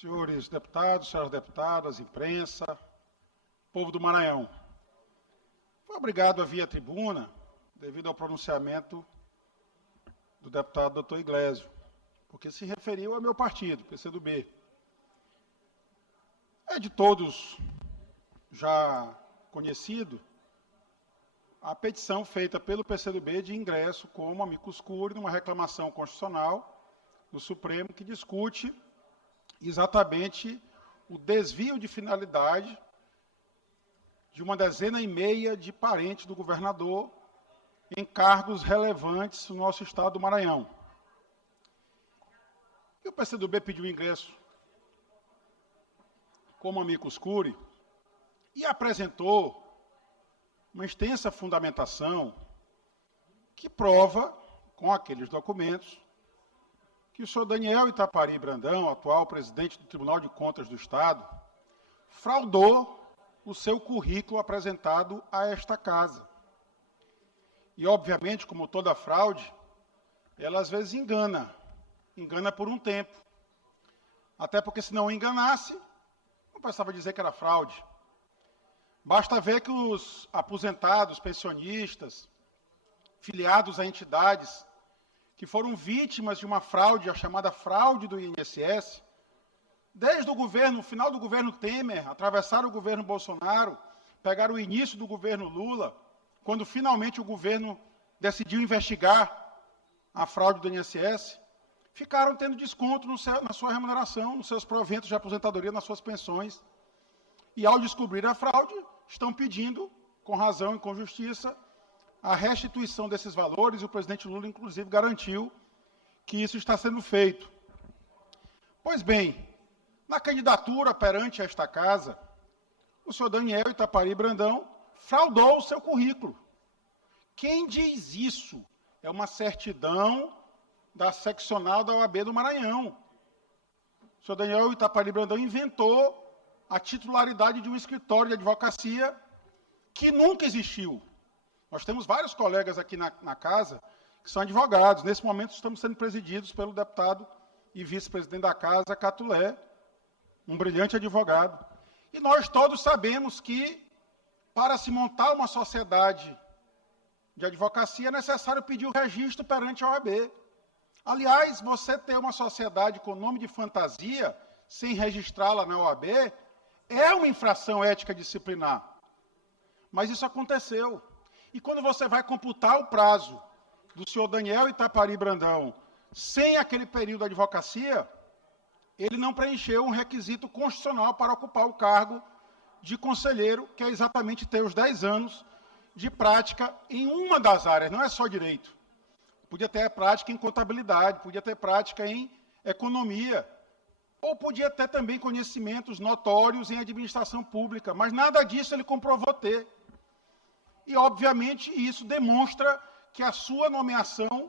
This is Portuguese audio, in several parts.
senhores deputados, senhoras deputadas, imprensa, povo do Maranhão. Fui obrigado a vir à tribuna devido ao pronunciamento do deputado Dr. Iglesio, porque se referiu ao meu partido, PCdoB. É de todos já conhecido a petição feita pelo PCdoB de ingresso como amicus curiae numa reclamação constitucional no Supremo que discute exatamente o desvio de finalidade de 1,5 de parentes do governador em cargos relevantes no nosso estado do Maranhão. E o PCdoB pediu ingresso como amicus curiae e apresentou uma extensa fundamentação que prova, com aqueles documentos, que o senhor Daniel Itapari Brandão, atual presidente do Tribunal de Contas do Estado, fraudou o seu currículo apresentado a esta casa. E, obviamente, como toda fraude, ela às vezes engana por um tempo. Até porque, se não enganasse, não precisava dizer que era fraude. Basta ver que os aposentados, pensionistas, filiados a entidades que foram vítimas de uma fraude, a chamada fraude do INSS, desde o final do governo Temer, atravessaram o governo Bolsonaro, pegaram o início do governo Lula, quando finalmente o governo decidiu investigar a fraude do INSS, ficaram tendo desconto na sua remuneração, nos seus proventos de aposentadoria, nas suas pensões. E, ao descobrir a fraude, estão pedindo, com razão e com justiça, a restituição desses valores, e o presidente Lula, inclusive, garantiu que isso está sendo feito. Pois bem, na candidatura perante esta casa, o senhor Daniel Itapari Brandão fraudou o seu currículo. Quem diz isso é uma certidão da seccional da OAB do Maranhão. O senhor Daniel Itapari Brandão inventou a titularidade de um escritório de advocacia que nunca existiu. Nós temos vários colegas aqui na casa que são advogados. Nesse momento, estamos sendo presididos pelo deputado e vice-presidente da casa, Catulé, um brilhante advogado. E nós todos sabemos que, para se montar uma sociedade de advocacia, é necessário pedir o registro perante a OAB. Aliás, você ter uma sociedade com nome de fantasia, sem registrá-la na OAB, é uma infração ética disciplinar. Mas isso aconteceu. E quando você vai computar o prazo do senhor Daniel Itapari Brandão sem aquele período de advocacia, ele não preencheu um requisito constitucional para ocupar o cargo de conselheiro, que é exatamente ter os 10 anos de prática em uma das áreas, não é só direito. Podia ter prática em contabilidade, podia ter prática em economia, ou podia ter também conhecimentos notórios em administração pública, mas nada disso ele comprovou ter. E, obviamente, isso demonstra que a sua nomeação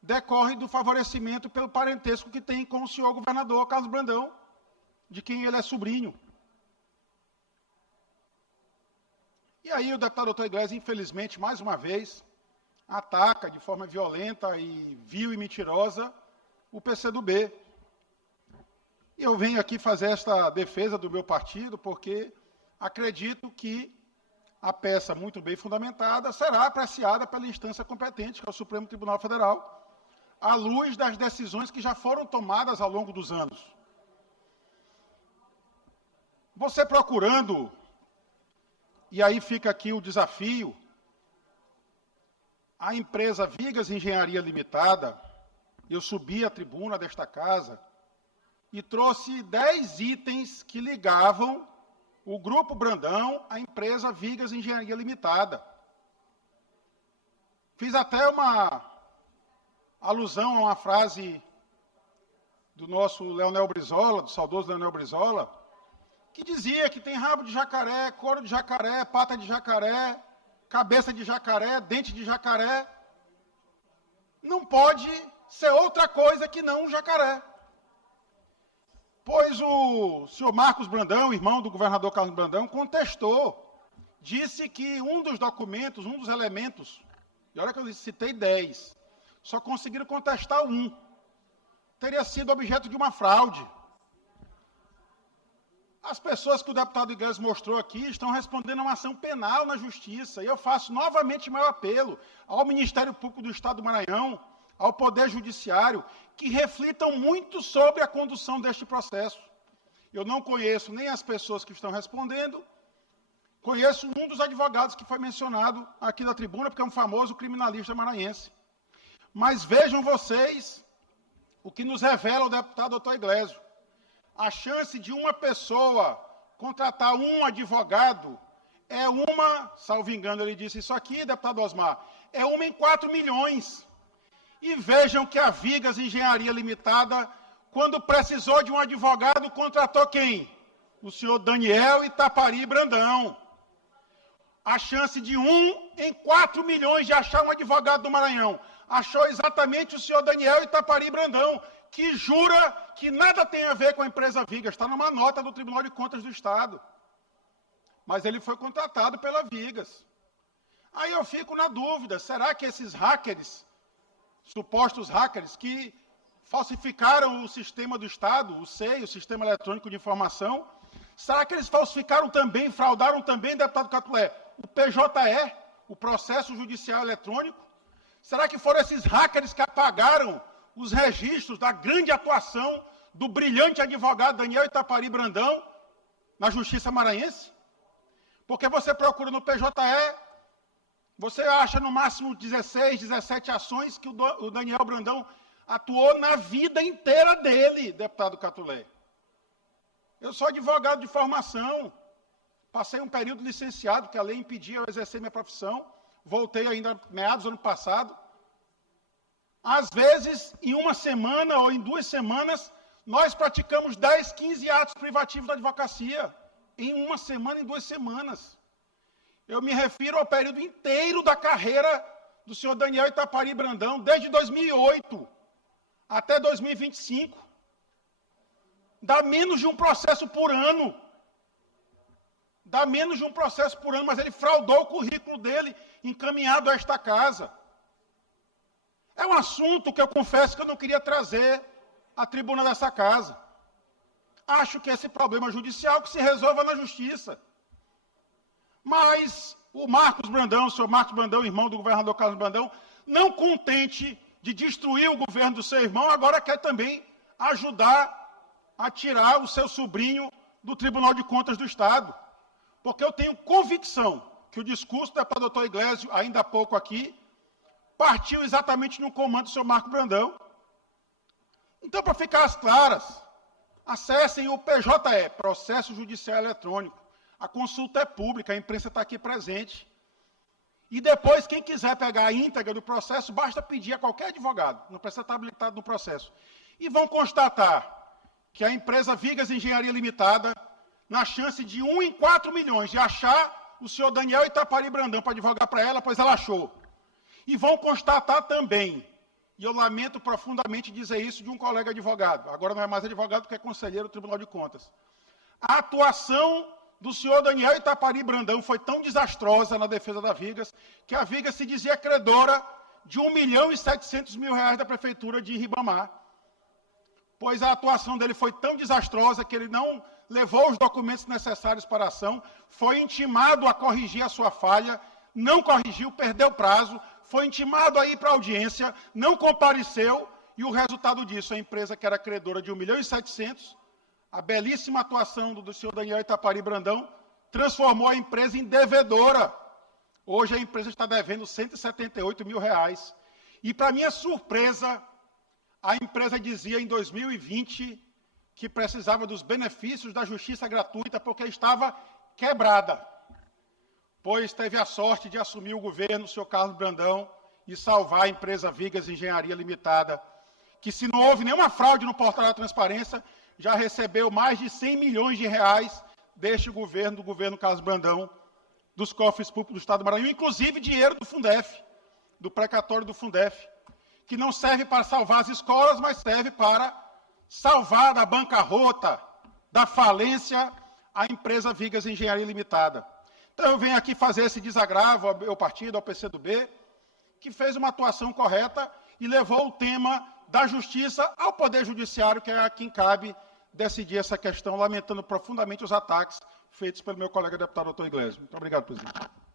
decorre do favorecimento pelo parentesco que tem com o senhor governador Carlos Brandão, de quem ele é sobrinho. E aí o deputado Dr. Iglesio, infelizmente, mais uma vez, ataca de forma violenta e vil e mentirosa o PCdoB. E eu venho aqui fazer esta defesa do meu partido porque acredito que a peça muito bem fundamentada será apreciada pela instância competente, que é o Supremo Tribunal Federal, à luz das decisões que já foram tomadas ao longo dos anos. Você procurando, e aí fica aqui o desafio, a empresa Vigas Engenharia Limitada, eu subi à tribuna desta casa e trouxe 10 itens que ligavam o Grupo Brandão à empresa Vigas Engenharia Limitada. Fiz até uma alusão a uma frase do nosso Leonel Brizola, do saudoso Leonel Brizola, que dizia que tem rabo de jacaré, couro de jacaré, pata de jacaré, cabeça de jacaré, dente de jacaré. Não pode ser outra coisa que não um jacaré. Pois o senhor Marcos Brandão, irmão do governador Carlos Brandão, contestou, disse que um dos documentos, um dos elementos, e olha que eu citei 10, só conseguiram contestar um, teria sido objeto de uma fraude. As pessoas que o deputado Iglesias mostrou aqui estão respondendo a uma ação penal na Justiça. E eu faço novamente meu apelo ao Ministério Público do Estado do Maranhão, ao Poder Judiciário, que reflitam muito sobre a condução deste processo. Eu não conheço nem as pessoas que estão respondendo, conheço um dos advogados que foi mencionado aqui na tribuna, porque é um famoso criminalista maranhense. Mas vejam vocês o que nos revela o deputado Dr. Iglesias. A chance de uma pessoa contratar um advogado é uma, salvo engano, ele disse isso aqui, deputado Osmar, é uma em 4 milhões. E vejam que a Vigas Engenharia Limitada, quando precisou de um advogado, contratou quem? O senhor Daniel Itapari Brandão. A chance de 1 em 4 milhões de achar um advogado do Maranhão. Achou exatamente o senhor Daniel Itapari Brandão, que jura que nada tem a ver com a empresa Vigas. Está numa nota do Tribunal de Contas do Estado. Mas ele foi contratado pela Vigas. Aí eu fico na dúvida, será que esses hackers, supostos hackers, que falsificaram o sistema do Estado, o SEI, o Sistema Eletrônico de Informação, será que eles falsificaram também, fraudaram também, deputado Catulé, o PJE, o Processo Judicial Eletrônico? Será que foram esses hackers que apagaram os registros da grande atuação do brilhante advogado Daniel Itapari Brandão na Justiça Maranhense? Porque você procura no PJE, você acha no máximo 16, 17 ações que o Daniel Brandão atuou na vida inteira dele, deputado Catulé. Eu sou advogado de formação, passei um período licenciado, que a lei impedia eu exercer minha profissão, voltei ainda meados do ano passado. Às vezes, em uma semana ou em 2 semanas, nós praticamos 10, 15 atos privativos da advocacia. Em uma semana, em 2 semanas. Eu me refiro ao período inteiro da carreira do senhor Daniel Itapari Brandão, desde 2008 até 2025. Dá menos de um processo por ano. Dá menos de um processo por ano, mas ele fraudou o currículo dele encaminhado a esta casa. É um assunto que eu confesso que eu não queria trazer à tribuna dessa casa. Acho que esse problema judicial que se resolva na Justiça. Mas o Marcos Brandão, o senhor Marcos Brandão, irmão do governador Carlos Brandão, não contente de destruir o governo do seu irmão, agora quer também ajudar a tirar o seu sobrinho do Tribunal de Contas do Estado. Porque eu tenho convicção que o discurso do deputado Dr. Iglesias, ainda há pouco aqui, partiu exatamente no comando do senhor Marco Brandão. Então, para ficar às claras, acessem o PJE, Processo Judicial Eletrônico. A consulta é pública, a imprensa está aqui presente. E depois, quem quiser pegar a íntegra do processo, basta pedir a qualquer advogado, não precisa estar habilitado no processo. E vão constatar que a empresa Vigas Engenharia Limitada, na chance de 1 em 4 milhões de achar o senhor Daniel Itapari Brandão para advogar para ela, pois ela achou. E vão constatar também, e eu lamento profundamente dizer isso de um colega advogado, agora não é mais advogado porque é conselheiro do Tribunal de Contas. A atuação do senhor Daniel Itapari Brandão foi tão desastrosa na defesa da Vigas, que a Vigas se dizia credora de R$1.700.000 da Prefeitura de Ribamar. Pois a atuação dele foi tão desastrosa que ele não levou os documentos necessários para a ação, foi intimado a corrigir a sua falha, não corrigiu, perdeu o prazo, foi intimado a ir para a audiência, não compareceu, e o resultado disso, a empresa que era credora de R$1.700.000, a belíssima atuação do senhor Daniel Itapari Brandão, transformou a empresa em devedora. Hoje a empresa está devendo R$178.000. E, para minha surpresa, a empresa dizia em 2020 que precisava dos benefícios da justiça gratuita porque estava quebrada. Pois teve a sorte de assumir o governo, o senhor Carlos Brandão, e salvar a empresa Vigas Engenharia Limitada, que, se não houve nenhuma fraude no portal da transparência, já recebeu mais de R$100 milhões deste governo, do governo Carlos Brandão, dos cofres públicos do Estado do Maranhão, inclusive dinheiro do Fundef, do precatório do Fundef, que não serve para salvar as escolas, mas serve para salvar da bancarrota, da falência, a empresa Vigas Engenharia Limitada. Então, eu venho aqui fazer esse desagravo ao meu partido, ao PCdoB, que fez uma atuação correta e levou o tema da justiça ao Poder Judiciário, que é a quem cabe decidir essa questão, lamentando profundamente os ataques feitos pelo meu colega deputado doutor Iglesias. Muito obrigado, presidente.